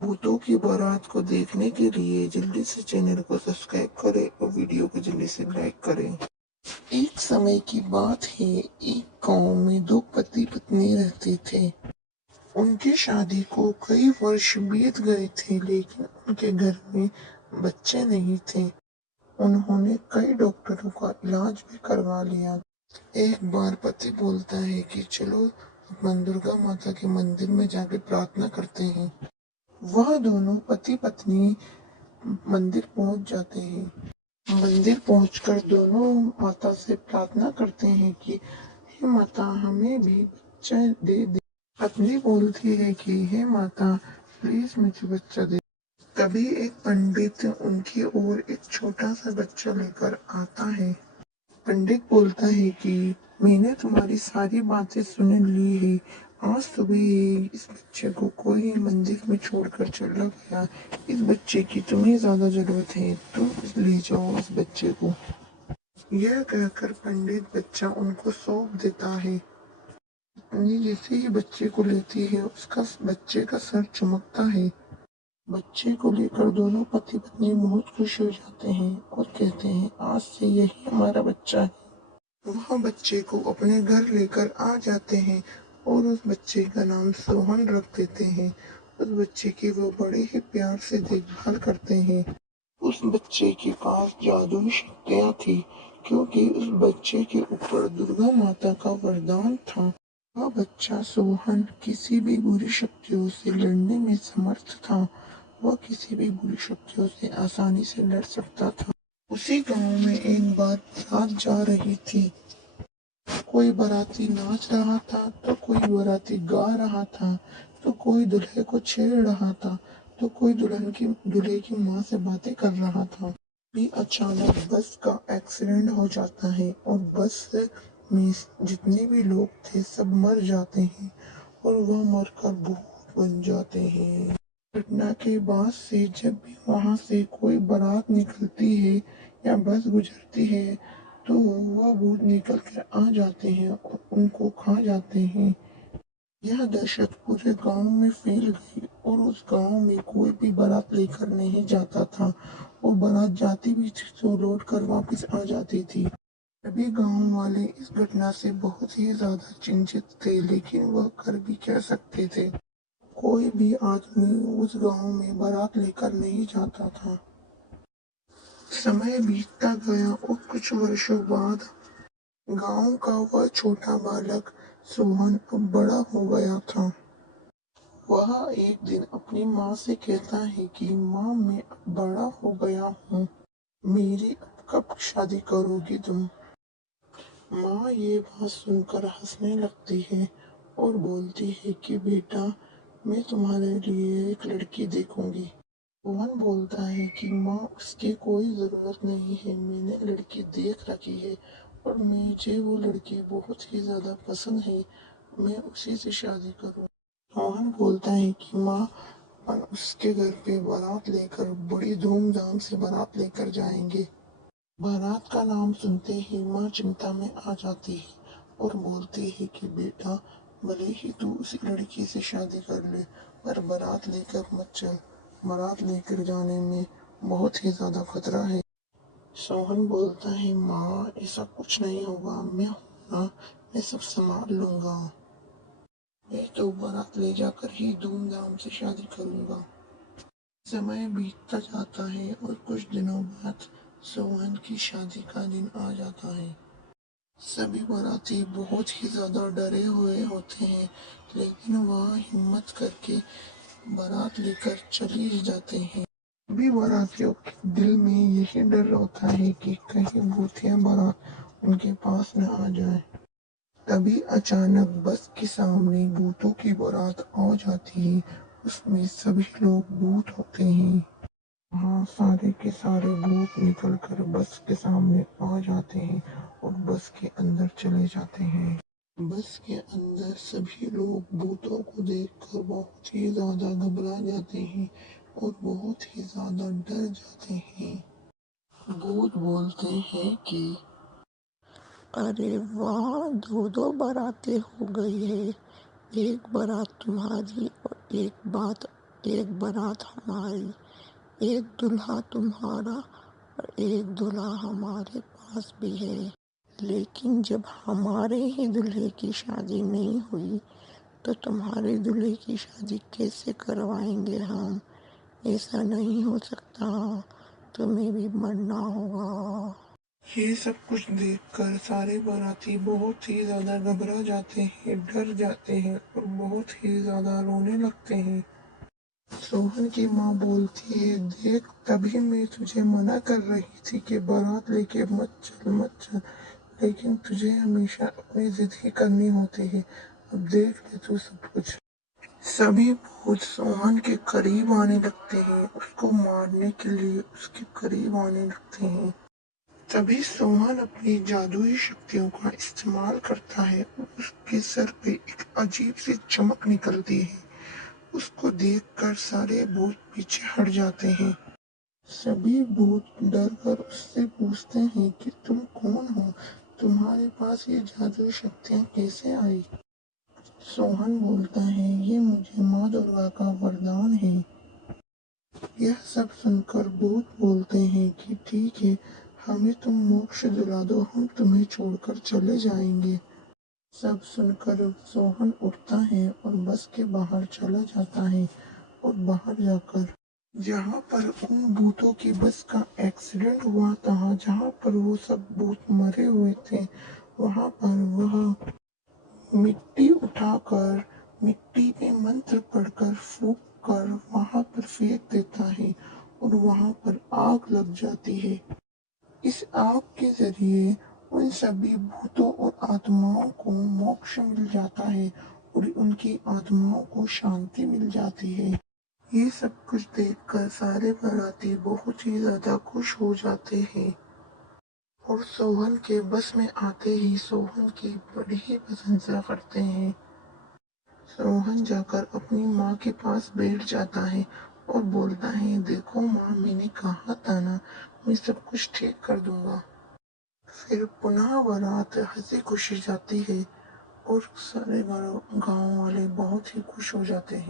भूतों की बारात को देखने के लिए जल्दी से चैनल को सब्सक्राइब करें और वीडियो को जल्दी से लाइक करें। एक समय की बात है, एक गांव में दो पति पत्नी रहते थे। उनकी शादी को कई वर्ष बीत गए थे, लेकिन उनके घर में बच्चे नहीं थे। उन्होंने कई डॉक्टरों का इलाज भी करवा लिया। एक बार पति बोलता है कि चलो अपन दुर्गा माता के मंदिर में जाके प्रार्थना करते हैं। वह दोनों पति पत्नी मंदिर पहुंच जाते हैं। मंदिर पहुंचकर दोनों माता से प्रार्थना करते हैं कि हे माता, हमें भी बच्चा दे दे। पत्नी बोलती है कि हे माता, प्लीज मुझे बच्चा दे। तभी एक पंडित उनकी ओर एक छोटा सा बच्चा लेकर आता है। पंडित बोलता है कि मैंने तुम्हारी सारी बातें सुन ली है। आज सुबह ही इस बच्चे को कोई मंदिर में छोड़कर चला गया। इस बच्चे की तुम्हें ज्यादा जरूरत है, तुम ले जाओ इस बच्चे को। यह कहकर पंडित बच्चा उनको सौंप देता है। पत्नी जैसे ही बच्चे को लेती है, उसका बच्चे का सर चमकता है। बच्चे को लेकर दोनों पति पत्नी बहुत खुश हो जाते हैं और कहते हैं, आज से यही हमारा बच्चा है। वह बच्चे को अपने घर लेकर आ जाते हैं और उस बच्चे का नाम सोहन रख देते हैं। उस बच्चे की वो बड़े ही प्यार से देखभाल करते हैं। उस बच्चे के पास जादुई शक्तियाँ थी, क्योंकि उस बच्चे के ऊपर दुर्गा माता का वरदान था। वह बच्चा सोहन किसी भी बुरी शक्तियों से लड़ने में समर्थ था। वह किसी भी बुरी शक्तियों से आसानी से लड़ सकता था। उसी गांव में एक बार बारात जा रही थी। कोई बाराती नाच रहा था, तो कोई बाराती गा रहा था, तो कोई दूल्हे को छेड़ रहा था, तो कोई दूल्हे की माँ से बातें कर रहा था। भी अचानक बस का एक्सीडेंट हो जाता है और बस में जितने भी लोग थे सब मर जाते हैं और वह मरकर भूत बन जाते हैं। घटना के बाद से जब भी वहां से कोई बारात निकलती है या बस गुजरती है, तो वह भूत निकल कर आ जाते हैं और उनको खा जाते हैं। यह दहशत पूरे गांव में फैल गई और उस गांव में कोई भी बारात लेकर नहीं जाता था और बारात जाती भी थी तो लौट कर वापस आ जाती थी। सभी गांव वाले इस घटना से बहुत ही ज्यादा चिंतित थे, लेकिन वह कर भी क्या सकते थे। कोई भी आदमी उस गांव में बारात लेकर नहीं जाता था। समय बीतता गया और कुछ वर्षों बाद गांव का वह छोटा बालक सोहन अब बड़ा हो गया था। वह एक दिन अपनी माँ से कहता है कि माँ, मैं अब बड़ा हो गया हूँ, मेरी अब कब शादी करोगी तुम। माँ ये बात सुनकर हंसने लगती है और बोलती है कि बेटा, मैं तुम्हारे लिए एक लड़की देखूंगी। रोहन बोलता है कि माँ, उसकी कोई ज़रूरत नहीं है, मैंने लड़की देख रखी है और मुझे वो लड़की बहुत ही ज़्यादा पसंद है, मैं उसी से शादी करूँ। रोहन बोलता है कि माँ, अपन उसके घर पे बारात लेकर बड़ी धूमधाम से बारात लेकर जाएंगे। बारात का नाम सुनते ही माँ चिंता में आ जाती है और बोलती है कि बेटा, भले ही तू उसी लड़की से शादी कर ले, पर बारात लेकर मत चल। बारात लेकर जाने में बहुत ही ज्यादा खतरा है। सोहन बोलता है, माँ ऐसा कुछ नहीं होगा, मैं हूं ना, मैं सब संभाल लूंगा। मैं तो बारात ले जाकर ही धूमधाम से शादी करूंगा। समय बीतता जाता है और कुछ दिनों बाद सोहन की शादी का दिन आ जाता है। सभी बाराती बहुत ही ज्यादा डरे हुए होते हैं, लेकिन वह हिम्मत करके बारात लेकर चले जाते हैं। सभी बारातियों के दिल में यही डर होता है कि कहीं भूतिया बारात उनके पास न आ जाए। तभी अचानक बस के सामने भूतों की बारात आ जाती है। उसमें सभी लोग भूत होते हैं। हाँ, सारे के सारे भूत निकल कर बस के सामने आ जाते हैं और बस के अंदर चले जाते हैं। बस के अंदर सभी लोग भूतों को देखकर बहुत ही ज्यादा घबरा जाते हैं और बहुत ही ज्यादा डर जाते हैं। भूत बोलते हैं कि अरे वाह, दो दो बारातें हो गई है। एक बारात तुम्हारी और एक बात एक बारात हमारी, एक दूल्हा तुम्हारा और एक दूल्हा हमारे पास भी है। लेकिन जब हमारे ही दूल्हे की शादी नहीं हुई तो तुम्हारे दूल्हे की शादी कैसे करवाएंगे हम? ऐसा नहीं हो सकता, तुम्हें भी मरना होगा। ये सब कुछ देखकर सारे बाराती बहुत ही ज्यादा घबरा जाते हैं, डर जाते हैं और बहुत ही ज्यादा रोने लगते हैं। सोहन की माँ बोलती है, देख तभी मैं तुझे मना कर रही थी कि बारात लेके मत चल मत चल, लेकिन तुझे हमेशा अपनी जिद ही करनी होती है। अब देख ले तू सब कुछ। सभी भूत सोहन के करीब आने लगते हैं, उसको मारने के लिए उसके करीब आने लगते हैं। तभी सोहन अपनी जादुई शक्तियों का इस्तेमाल करता है और उसके सर पे एक अजीब सी चमक निकलती है। उसको देखकर सारे भूत पीछे हट जाते हैं। सभी भूत डर कर उससे पूछते हैं कि तुम कौन हो, तुम्हारे पास ये जादुई शक्तियाँ कैसे आई? सोहन बोलता है, ये मुझे माँ दुर्गा का वरदान है। यह सब सुनकर भूत बोलते हैं कि ठीक है, हमें तुम मोक्ष दिला दो, हम तुम्हें छोड़कर चले जाएंगे। सब सुनकर सोहन उठता है और बस के बाहर चला जाता है और बाहर जाकर जहाँ पर उन भूतों की बस का एक्सीडेंट हुआ था, जहाँ पर वो सब भूत मरे हुए थे, वहाँ पर वह मिट्टी उठाकर मिट्टी में मंत्र पढ़कर फूंक कर वहां पर फेंक देता है और वहां पर आग लग जाती है। इस आग के जरिए उन सभी भूतों और आत्माओं को मोक्ष मिल जाता है और उनकी आत्माओं को शांति मिल जाती है। ये सब कुछ देखकर सारे बाराती बहुत ही ज्यादा खुश हो जाते हैं और सोहन के बस में आते ही सोहन की बड़ी ही प्रशंसा करते हैं। सोहन जाकर अपनी माँ के पास बैठ जाता है और बोलता है, देखो माँ, मैंने कहा था ना, मैं सब कुछ ठीक कर दूंगा। फिर पुनः बारात हंसी खुशी जाती है और सारे गांव वाले बहुत ही खुश हो जाते हैं।